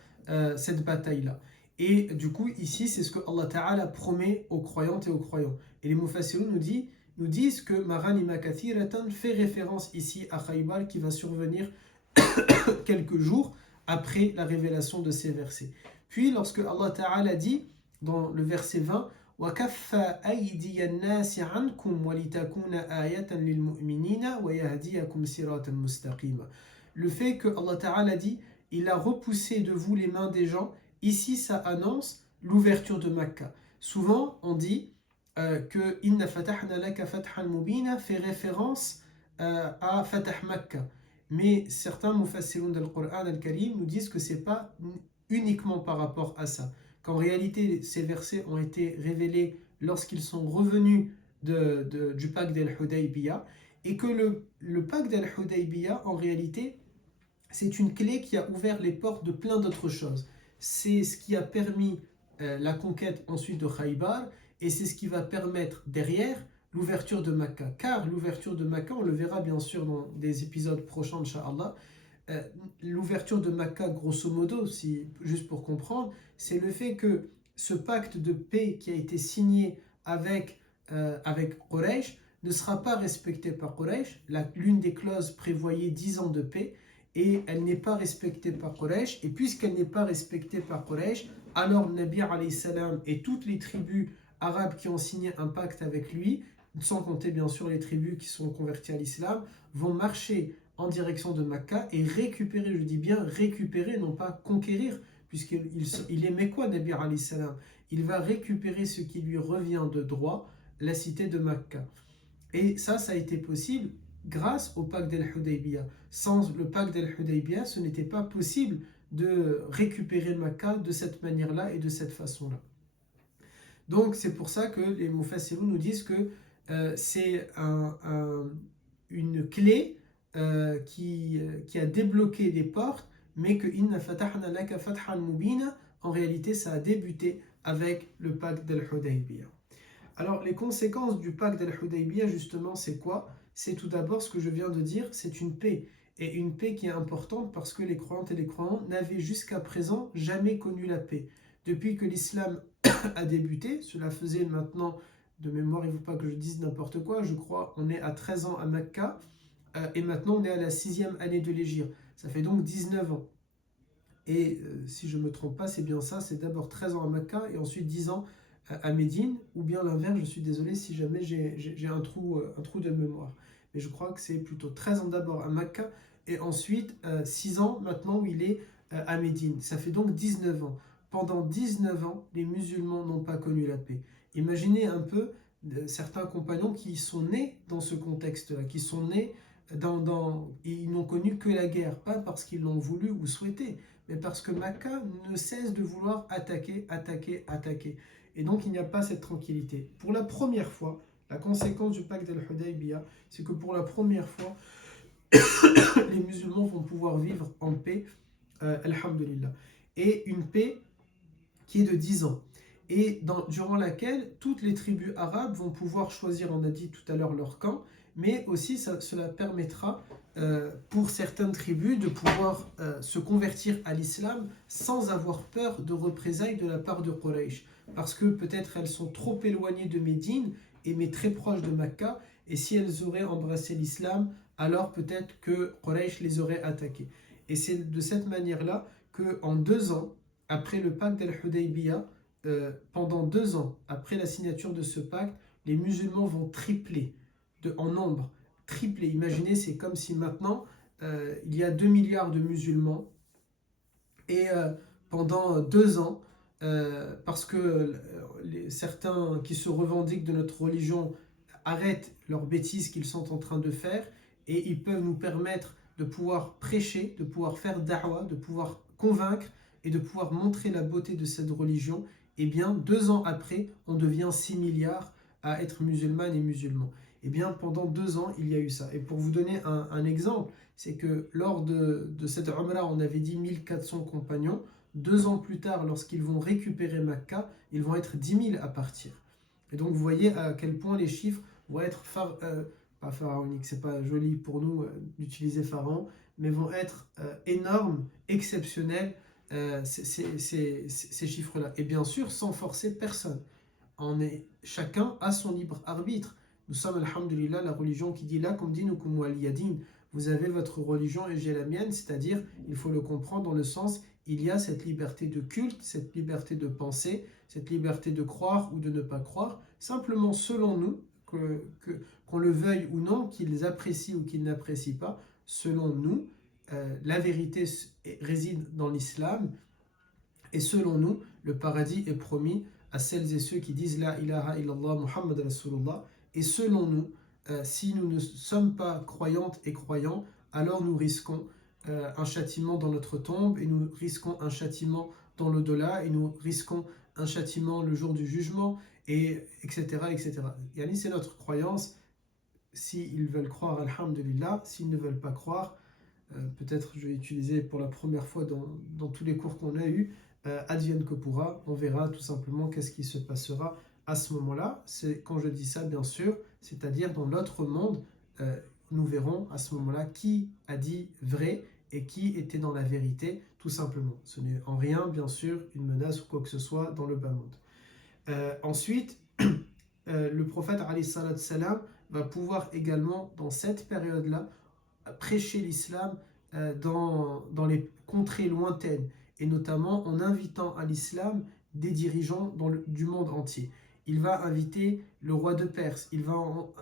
cette bataille-là. Et du coup, ici, c'est ce que Allah Ta'ala promet aux croyantes et aux croyants. Et les mufassirun nous disent que Maghanima kathiratan fait référence ici à Khaybar qui va survenir quelques jours après la révélation de ces versets. Puis, lorsque Allah Ta'ala dit, dans le verset 20, وَكَفَّ أَيْدِيَ النَّاسِ عَنْكُمْ وَلِتَكُونَ آيَةً لِلْمُؤْمِنِينَ وَيَهْدِيَكُمْ صِرَاطًا مُسْتَقِيمًا. Le fait que Allah Ta'ala dit, il a repoussé de vous les mains des gens, ici ça annonce l'ouverture de Makkah. Souvent on dit que Inna fatahna laka fathan mubina fait référence à Fatah Makkah. Mais certains mufassirun del Coran al-Karim nous disent que c'est pas uniquement par rapport à ça. Qu'en réalité, ces versets ont été révélés lorsqu'ils sont revenus du pacte d'Al-Hudaybiyah et que le pacte d'Al-Hudaybiyah, en réalité, c'est une clé qui a ouvert les portes de plein d'autres choses. C'est ce qui a permis la conquête ensuite de Khaybar et c'est ce qui va permettre derrière l'ouverture de Makkah. Car l'ouverture de Makkah, on le verra bien sûr dans des épisodes prochains, Inch'Allah, l'ouverture de Makkah, grosso modo, juste pour comprendre, c'est le fait que ce pacte de paix qui a été signé avec Quraysh ne sera pas respecté par Quraysh. L'une des clauses prévoyait 10 ans de paix et elle n'est pas respectée par Quraysh. Et puisqu'elle n'est pas respectée par Quraysh, alors Nabi alayhi salam et toutes les tribus arabes qui ont signé un pacte avec lui, sans compter bien sûr les tribus qui sont converties à l'islam, vont marcher en direction de Makkah et récupérer, je dis bien récupérer, non pas conquérir, puisqu'il aimait quoi Nabi alayhi salam? Il va récupérer ce qui lui revient de droit, la cité de Makkah. Et ça a été possible grâce au pacte d'Al-Hudaybiyah. Sans le pacte d'Al-Hudaybiyah, ce n'était pas possible de récupérer Makkah de cette manière-là et de cette façon-là. Donc c'est pour ça que les Mufassirun nous disent que c'est une clé qui a débloqué des portes, mais que Inna fatahna laka fathan mubina, en réalité ça a débuté avec le pacte d'Al-Hudaybiyah. Alors les conséquences du pacte d'Al-Hudaybiyah justement c'est quoi? C'est tout d'abord ce que je viens de dire, c'est une paix. Et une paix qui est importante parce que les croyantes et les croyants n'avaient jusqu'à présent jamais connu la paix. Depuis que l'islam a débuté, cela faisait maintenant, de mémoire, il ne faut pas que je dise n'importe quoi, je crois on est à 13 ans à Mecca, et maintenant on est à la 6e année de l'Hégire. Ça fait donc 19 ans. Et si je ne me trompe pas, c'est bien ça, c'est d'abord 13 ans à Mecca et ensuite 10 ans à Médine, ou bien l'inverse, je suis désolé si jamais j'ai un trou de mémoire. Mais je crois que c'est plutôt 13 ans d'abord à Mecca et ensuite 6 ans maintenant où il est à Médine. Ça fait donc 19 ans. Pendant 19 ans, les musulmans n'ont pas connu la paix. Imaginez un peu certains compagnons qui sont nés dans ce contexte-là, qui sont nés et ils n'ont connu que la guerre, pas parce qu'ils l'ont voulu ou souhaité, mais parce que Makkah ne cesse de vouloir attaquer. Et donc il n'y a pas cette tranquillité. Pour la première fois, la conséquence du pacte d'Al-Hudaybiyah, c'est que pour la première fois, les musulmans vont pouvoir vivre en paix, alhamdulillah. Et une paix qui est de 10 ans. Et durant laquelle toutes les tribus arabes vont pouvoir choisir, on a dit tout à l'heure, leur camp, mais aussi cela permettra pour certaines tribus de pouvoir se convertir à l'islam sans avoir peur de représailles de la part de Quraysh. Parce que peut-être elles sont trop éloignées de Médine, mais très proches de Makkah, et si elles auraient embrassé l'islam, alors peut-être que Quraysh les aurait attaquées. Et c'est de cette manière-là qu'en 2 ans, après le pacte d'Al-Hudaybiyah, pendant 2 ans après la signature de ce pacte, les musulmans vont tripler en nombre. Tripler, imaginez, c'est comme si maintenant il y a 2 milliards de musulmans et pendant 2 ans, parce que certains qui se revendiquent de notre religion arrêtent leurs bêtises qu'ils sont en train de faire et ils peuvent nous permettre de pouvoir prêcher, de pouvoir faire da'wah, de pouvoir convaincre et de pouvoir montrer la beauté de cette religion, et bien 2 ans après, on devient 6 milliards à être musulmanes et musulmans. Et bien pendant 2 ans, il y a eu ça. Et pour vous donner un exemple, c'est que lors de cette Umrah, on avait dit 1400 compagnons. 2 ans plus tard, lorsqu'ils vont récupérer Makkah, ils vont être 10 000 à partir. Et donc vous voyez à quel point les chiffres vont être pas pharaoniques, c'est pas joli pour nous d'utiliser pharaon, mais vont être énormes, exceptionnels, ces chiffres-là. Et bien sûr, sans forcer personne. Chacun a son libre arbitre. Nous sommes, alhamdulillah, la religion qui dit là, comme dit nous, comme waliyadin. vous avez votre religion et j'ai la mienne, c'est-à-dire, il faut le comprendre dans le sens, il y a cette liberté de culte, cette liberté de penser, cette liberté de croire ou de ne pas croire, simplement selon nous, qu'on le veuille ou non, qu'ils apprécient ou qu'ils n'apprécient pas, selon nous, la vérité réside dans l'islam, et selon nous, le paradis est promis à celles et ceux qui disent La ilaha illallah Muhammad Rasulullah. Et selon nous, si nous ne sommes pas croyantes et croyants, alors nous risquons un châtiment dans notre tombe, et nous risquons un châtiment dans l'au-delà, et nous risquons un châtiment le jour du jugement, et etc. etc. Yani, c'est notre croyance. S'ils veulent croire, alhamdulillah. S'ils ne veulent pas croire, peut-être je vais utiliser pour la première fois dans tous les cours qu'on a eus, advienne que pourra, on verra tout simplement qu'est-ce qui se passera à ce moment-là. C'est quand je dis ça, bien sûr, c'est-à-dire dans l'autre monde, nous verrons à ce moment-là qui a dit vrai et qui était dans la vérité, tout simplement. Ce n'est en rien, bien sûr, une menace ou quoi que ce soit dans le bas monde. Ensuite, le prophète alayhi salatu salam va pouvoir également, dans cette période-là, prêcher l'islam dans les contrées lointaines, et notamment en invitant à l'islam des dirigeants du monde entier. Il va inviter le roi de Perse, il va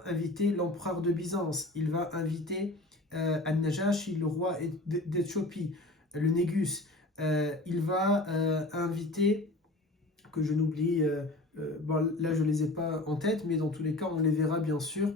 inviter l'empereur de Byzance, il va inviter An-Najashi, le roi d'Éthiopie, le Négus. Il va inviter, que je n'oublie, bon, là je ne les ai pas en tête, mais dans tous les cas on les verra bien sûr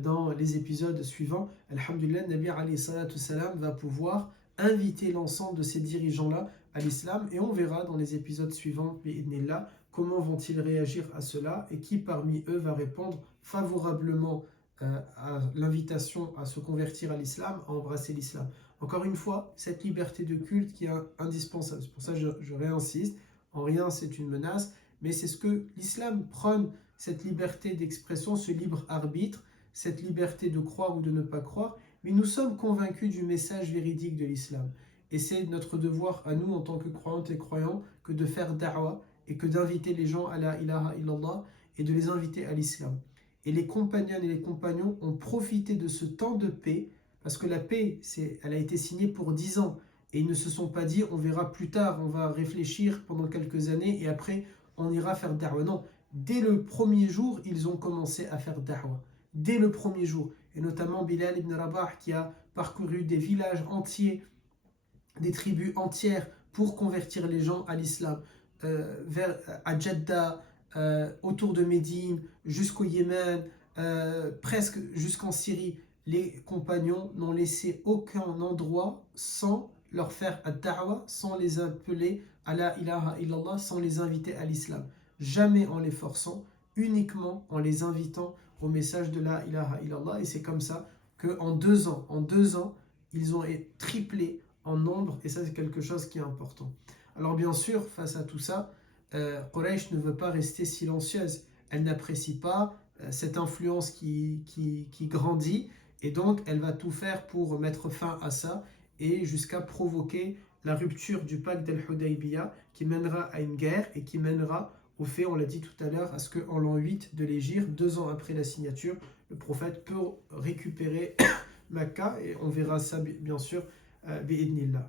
dans les épisodes suivants. Alhamdulillah, Nabi alayhi salatu salam va pouvoir inviter l'ensemble de ces dirigeants-là à l'islam, et on verra dans les épisodes suivants, bi'idhnillah, comment vont-ils réagir à cela et qui parmi eux va répondre favorablement à l'invitation à se convertir à l'islam, à embrasser l'islam. Encore une fois, cette liberté de culte qui est indispensable. C'est pour ça que je réinsiste, en rien c'est une menace, mais c'est ce que l'islam prône, cette liberté d'expression, ce libre arbitre, cette liberté de croire ou de ne pas croire, mais nous sommes convaincus du message véridique de l'islam. Et c'est notre devoir à nous, en tant que croyantes et croyants, que de faire da'wa et que d'inviter les gens à la ilaha illallah et de les inviter à l'islam. Et les compagnons et les compagnons ont profité de ce temps de paix, parce que la paix, elle a été signée pour 10 ans. Et ils ne se sont pas dit, on verra plus tard, on va réfléchir pendant quelques années et après on ira faire da'wa. Non, dès le premier jour, ils ont commencé à faire da'wa. Dès le premier jour. Et notamment Bilal ibn Rabah qui a parcouru des villages entiers, des tribus entières pour convertir les gens à l'islam. À Jeddah, autour de Médine, jusqu'au Yémen, presque jusqu'en Syrie. Les compagnons n'ont laissé aucun endroit sans leur faire ad-da'wa, sans les appeler à la ilaha illallah, sans les inviter à l'islam. Jamais en les forçant, uniquement en les invitant au message de la ilaha illallah. Et c'est comme ça qu'en 2 ans, ils ont triplé en nombre, et ça c'est quelque chose qui est important. Alors bien sûr, face à tout ça, Quraysh ne veut pas rester silencieuse. Elle n'apprécie pas cette influence qui grandit, et donc elle va tout faire pour mettre fin à ça, et jusqu'à provoquer la rupture du pacte d'Al-Hudaybiyah, qui mènera à une guerre, et qui mènera au fait, on l'a dit tout à l'heure, à ce qu'en l'an 8 de l'Hégire, 2 ans après la signature, le prophète peut récupérer Mecca, et on verra ça bien sûr bi'idnillah.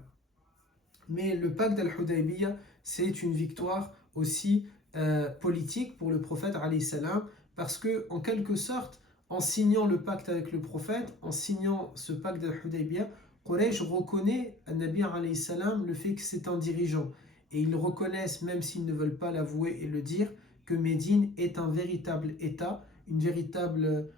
Mais le pacte d'Al-Hudaybiyah, c'est une victoire aussi politique pour le prophète alayhi salam, parce que en quelque sorte, en signant le pacte avec le prophète, en signant ce pacte d'Al-Hudaybiyah, Quraysh reconnaît à Nabi alayhi salam le fait que c'est un dirigeant, et ils reconnaissent, même s'ils ne veulent pas l'avouer et le dire, que Médine est un véritable État, une véritable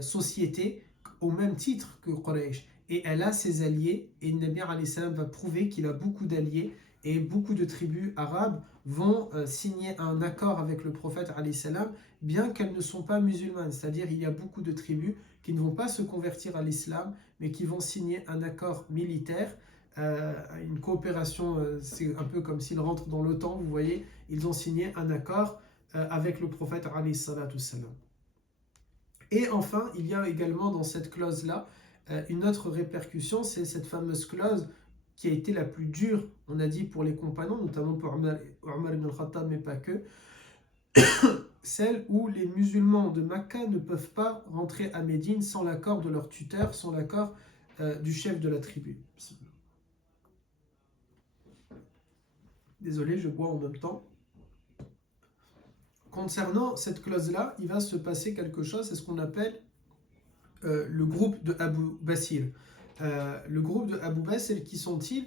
société, au même titre que Quraysh. Et elle a ses alliés, et Nabi alayhi salam va prouver qu'il a beaucoup d'alliés, et beaucoup de tribus arabes vont signer un accord avec le prophète alayhi salam, bien qu'elles ne sont pas musulmanes. C'est-à-dire il y a beaucoup de tribus qui ne vont pas se convertir à l'islam, mais qui vont signer un accord militaire, une coopération, c'est un peu comme s'ils rentrent dans l'OTAN, vous voyez, ils ont signé un accord avec le prophète alayhi salatu salam. Et enfin, il y a également dans cette clause-là une autre répercussion, c'est cette fameuse clause qui a été la plus dure, on a dit, pour les compagnons, notamment pour Omar ibn al-Khattab, mais pas que, celle où les musulmans de Mecca ne peuvent pas rentrer à Médine sans l'accord de leur tuteur, sans l'accord du chef de la tribu. Désolé, je bois en même temps. Concernant cette clause-là, il va se passer quelque chose, c'est ce qu'on appelle le groupe de Abu Basir. Le groupe de Abu Basir, qui sont-ils?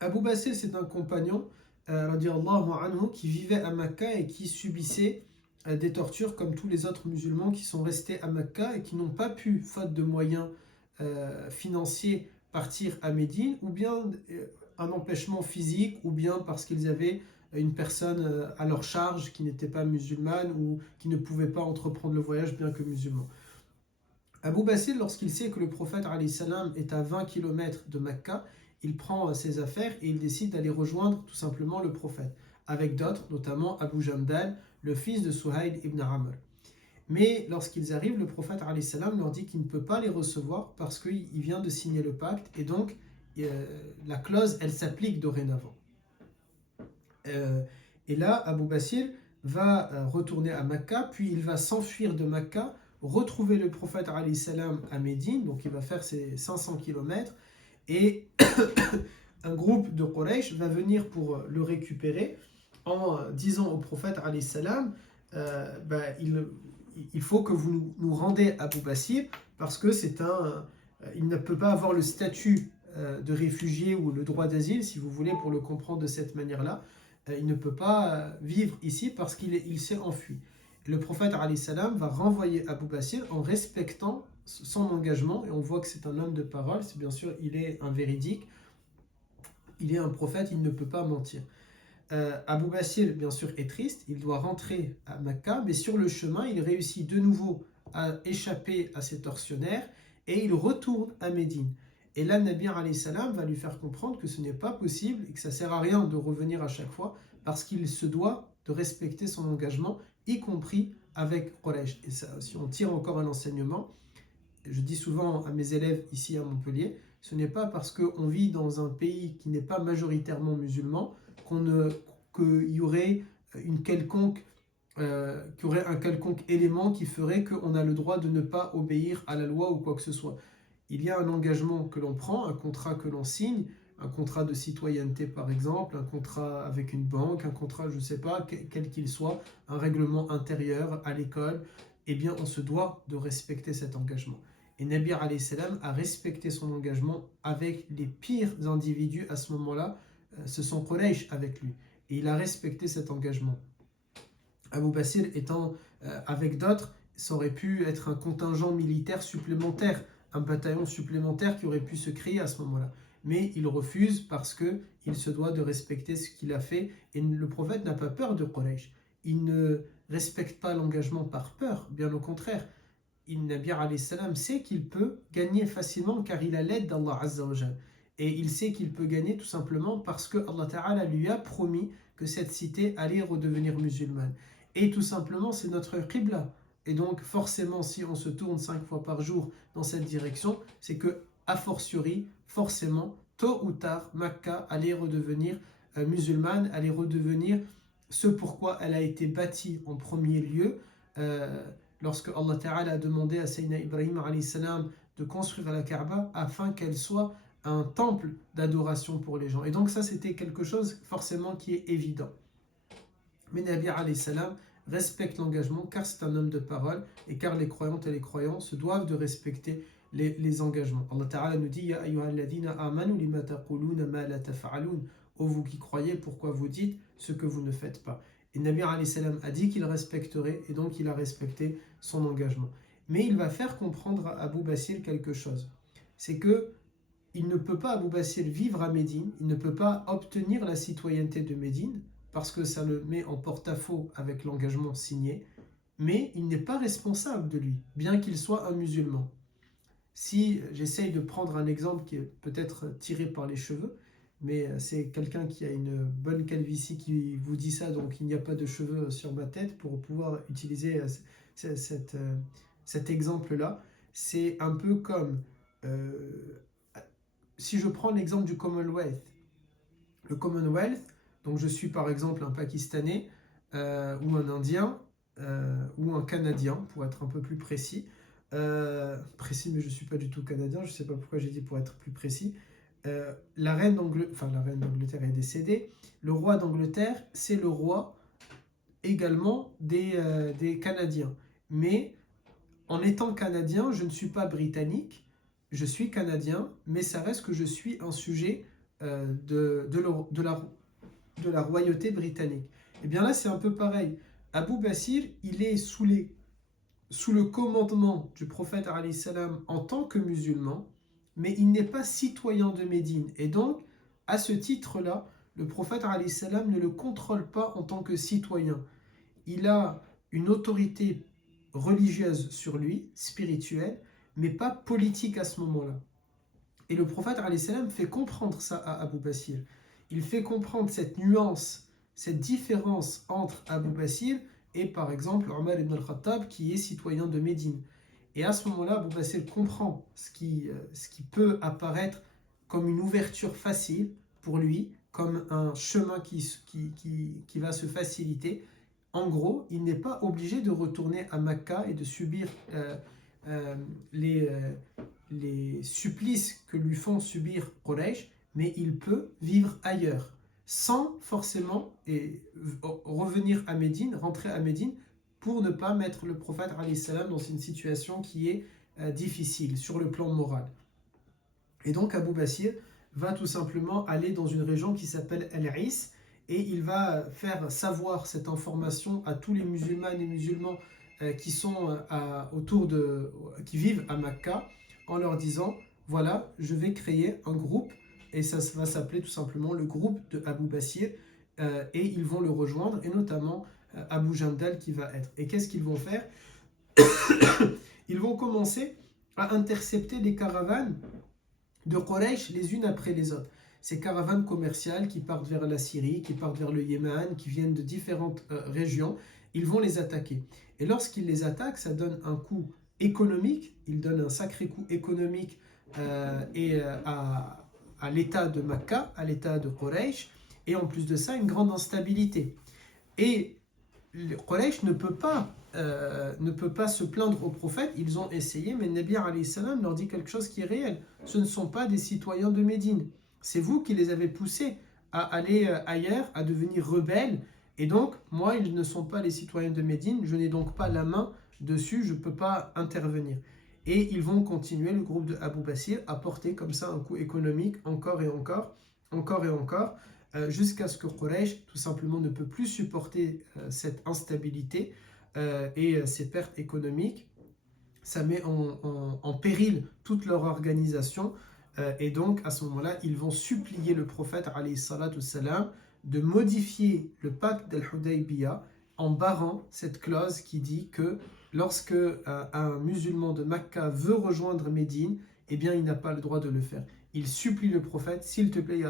Abu Basir, c'est un compagnon radiallahu anhu, qui vivait à Mecca et qui subissait des tortures comme tous les autres musulmans qui sont restés à Mecca et qui n'ont pas pu, faute de moyens financiers, partir à Médine, ou bien un empêchement physique, ou bien parce qu'ils avaient une personne à leur charge qui n'était pas musulmane ou qui ne pouvait pas entreprendre le voyage bien que musulman. Abu Basir, lorsqu'il sait que le prophète alayhi salam est à 20 km de Mecca, il prend ses affaires et il décide d'aller rejoindre tout simplement le prophète, avec d'autres, notamment Abu Jamdal, le fils de Suhaïl ibn Amr. Mais lorsqu'ils arrivent, le prophète alayhi salam leur dit qu'il ne peut pas les recevoir parce qu'il vient de signer le pacte et donc la clause, elle s'applique dorénavant. Et là, Abu Basir va retourner à Mecca, puis il va s'enfuir de Mecca, retrouver le prophète alayhi salam à Médine, donc il va faire ses 500 km, et un groupe de Quraysh va venir pour le récupérer en disant au prophète alayhi salam, il faut que vous nous rendez Abu Basir parce que il ne peut pas avoir le statut de réfugié ou le droit d'asile, si vous voulez, pour le comprendre de cette manière-là. Il ne peut pas vivre ici parce qu'il s'est enfui. Le prophète alayhi salam va renvoyer Abu Basir en respectant son engagement, et on voit que c'est un homme de parole, c'est bien sûr, il est un véridique, il est un prophète, il ne peut pas mentir. Abu Basir, bien sûr, est triste, il doit rentrer à Mecca, mais sur le chemin, il réussit de nouveau à échapper à ses tortionnaires et il retourne à Médine. Et là, Nabi alayhi salam va lui faire comprendre que ce n'est pas possible et que ça ne sert à rien de revenir à chaque fois parce qu'il se doit de respecter son engagement, y compris avec Quraysh. Et ça, si on tire encore un enseignement, je dis souvent à mes élèves ici à Montpellier, ce n'est pas parce qu'on vit dans un pays qui n'est pas majoritairement musulman qu'il y aurait qu'il y aurait un quelconque élément qui ferait qu'on a le droit de ne pas obéir à la loi ou quoi que ce soit. Il y a un engagement que l'on prend, un contrat que l'on signe, un contrat de citoyenneté par exemple, un contrat avec une banque, un contrat, je ne sais pas, quel qu'il soit, un règlement intérieur à l'école, eh bien on se doit de respecter cet engagement. Et Nabi alayhi salam a respecté son engagement avec les pires individus à ce moment-là, ce sont Quraysh avec lui. Et il a respecté cet engagement. Abu Basir étant avec d'autres, ça aurait pu être un contingent militaire supplémentaire, un bataillon supplémentaire qui aurait pu se créer à ce moment-là. Mais il refuse parce qu'il se doit de respecter ce qu'il a fait. Et le prophète n'a pas peur de Quraysh. Il ne respecte pas l'engagement par peur, bien au contraire. Nabi alayhi salam sait qu'il peut gagner facilement car il a l'aide d'Allah Azza wa Jal. Et il sait qu'il peut gagner tout simplement parce que Allah Ta'ala lui a promis que cette cité allait redevenir musulmane. Et tout simplement, c'est notre qibla. Et donc, forcément, si on se tourne 5 fois par jour dans cette direction, c'est que, a fortiori, forcément, tôt ou tard, Makkah allait redevenir musulmane, allait redevenir ce pourquoi elle a été bâtie en premier lieu. Lorsque Allah Ta'ala a demandé à Sayyidina Ibrahim alayhi salam de construire la Kaaba afin qu'elle soit un temple d'adoration pour les gens. Et donc ça, c'était quelque chose forcément qui est évident. Mais Nabi alayhi salam respecte l'engagement car c'est un homme de parole et car les croyantes et les croyants se doivent de respecter les engagements. Allah Ta'ala nous dit « Ya ayyuhalladhina amanu lima taquluna ma la taf'alun » Ô vous qui croyez, pourquoi vous dites ce que vous ne faites pas. Et Nabi alayhi salam a dit qu'il respecterait et donc il a respecté son engagement. Mais il va faire comprendre à Abu Basir quelque chose. C'est que il ne peut pas, Abu Basir, vivre à Médine, il ne peut pas obtenir la citoyenneté de Médine parce que ça le met en porte-à-faux avec l'engagement signé, mais il n'est pas responsable de lui, bien qu'il soit un musulman. Si j'essaye de prendre un exemple qui est peut-être tiré par les cheveux, mais c'est quelqu'un qui a une bonne calvitie qui vous dit ça, donc il n'y a pas de cheveux sur ma tête pour pouvoir utiliser cet exemple-là. C'est un peu comme, si je prends l'exemple du Commonwealth, le Commonwealth, donc je suis par exemple un Pakistanais ou un Indien ou un Canadien, pour être un peu plus précis, précis, mais je ne suis pas du tout canadien, je ne sais pas pourquoi j'ai dit pour être plus précis. La reine d'Angleterre est décédée. Le roi d'Angleterre, c'est le roi également des Canadiens. Mais en étant canadien, je ne suis pas britannique, je suis canadien, mais ça reste que je suis un sujet de la royauté britannique. Et bien là, c'est un peu pareil. Abou Bassir, il est sous le commandement du prophète alayhi salam en tant que musulman, mais il n'est pas citoyen de Médine. Et donc, à ce titre-là, le prophète alayhi salam ne le contrôle pas en tant que citoyen. Il a une autorité religieuse sur lui, spirituelle, mais pas politique à ce moment-là. Et le prophète alayhi salam fait comprendre ça à Abu Basir. Il fait comprendre cette nuance, cette différence entre Abu Basir et par exemple Omar ibn al-Khattab qui est citoyen de Médine. Et à ce moment-là, Abu Basir comprend ce qui peut apparaître comme une ouverture facile pour lui, comme un chemin qui va se faciliter. En gros, il n'est pas obligé de retourner à Mecca et de subir euh, les, euh, les supplices que lui font subir Quraysh, mais il peut vivre ailleurs, sans forcément revenir à Médine, rentrer à Médine, pour ne pas mettre le prophète alayhi salam dans une situation qui est difficile sur le plan moral. Et donc Abu Basir va tout simplement aller dans une région qui s'appelle Al-Is, et il va faire savoir cette information à tous les musulmanes et musulmans qui sont qui vivent à Mecca, en leur disant voilà, je vais créer un groupe et ça va s'appeler tout simplement le groupe de Abu Basir, et ils vont le rejoindre, et notamment Abu Jandal qui va être. Et qu'est-ce qu'ils vont faire? Ils vont commencer à intercepter les caravanes de Quraysh les unes après les autres. Ces caravanes commerciales qui partent vers la Syrie, qui partent vers le Yémen, qui viennent de différentes régions, ils vont les attaquer. Et lorsqu'ils les attaquent, ça donne un coup économique, ils donnent un sacré coup économique à l'état de Makkah, à l'état de Quraysh, et en plus de ça, une grande instabilité. Et Quraysh ne peut pas se plaindre au prophète. Ils ont essayé, mais Nabi alayhi salam leur dit quelque chose qui est réel. Ce ne sont pas des citoyens de Médine. C'est vous qui les avez poussés à aller ailleurs, à devenir rebelles. Et donc, moi, ils ne sont pas les citoyens de Médine. Je n'ai donc pas la main dessus. Je ne peux pas intervenir. Et ils vont continuer, le groupe de Abu Basir, à porter comme ça un coup économique encore et encore, encore et encore, jusqu'à ce que Quraysh tout simplement ne peut plus supporter cette instabilité et ces pertes économiques. Ça met en péril toute leur organisation, et donc à ce moment-là, ils vont supplier le prophète alayhi salatu salam de modifier le pacte d'Al-Hudaybiyah en barrant cette clause qui dit que lorsque un musulman de Mecca veut rejoindre Médine, eh bien il n'a pas le droit de le faire. Il supplie le prophète, s'il te plaît,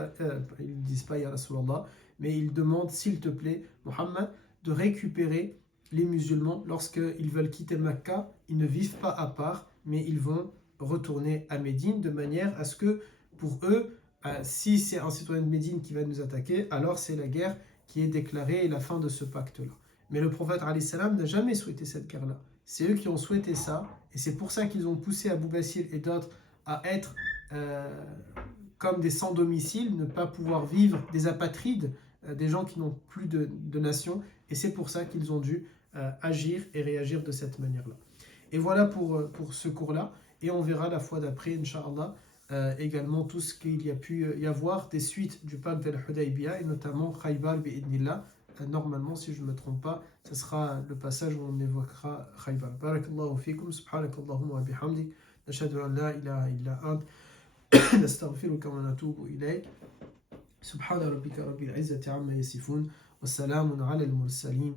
ils ne disent pas Ya Rasulallah, mais il demande, s'il te plaît, Muhammad, de récupérer les musulmans lorsqu'ils veulent quitter Mecca. Ils ne vivent pas à part, mais ils vont retourner à Médine de manière à ce que, pour eux, si c'est un citoyen de Médine qui va nous attaquer, alors c'est la guerre qui est déclarée et la fin de ce pacte-là. Mais le prophète alayhi salam n'a jamais souhaité cette guerre-là. C'est eux qui ont souhaité ça, et c'est pour ça qu'ils ont poussé Abu Basir et d'autres à être comme des sans domicile, ne pas pouvoir vivre, des apatrides, des gens qui n'ont plus de nation, et c'est pour ça qu'ils ont dû agir et réagir de cette manière-là. Et voilà pour ce cours-là, et on verra la fois d'après, Inch'Allah, également tout ce qu'il y a pu y avoir des suites du pacte d'Al-Hudaybiyah, et notamment Khaybar bi'idnillah. Normalement, si je ne me trompe pas, ce sera le passage où on évoquera Khaybar. Barakallahu fikum, subhanakallahumma wa bihamdik, nashhadu an la ilaha illa ant, nastaghfiruka wa natubu ilayk. Subhana rabbika rabbil izzati amma yasifun, wa salamun ala al-mursalin.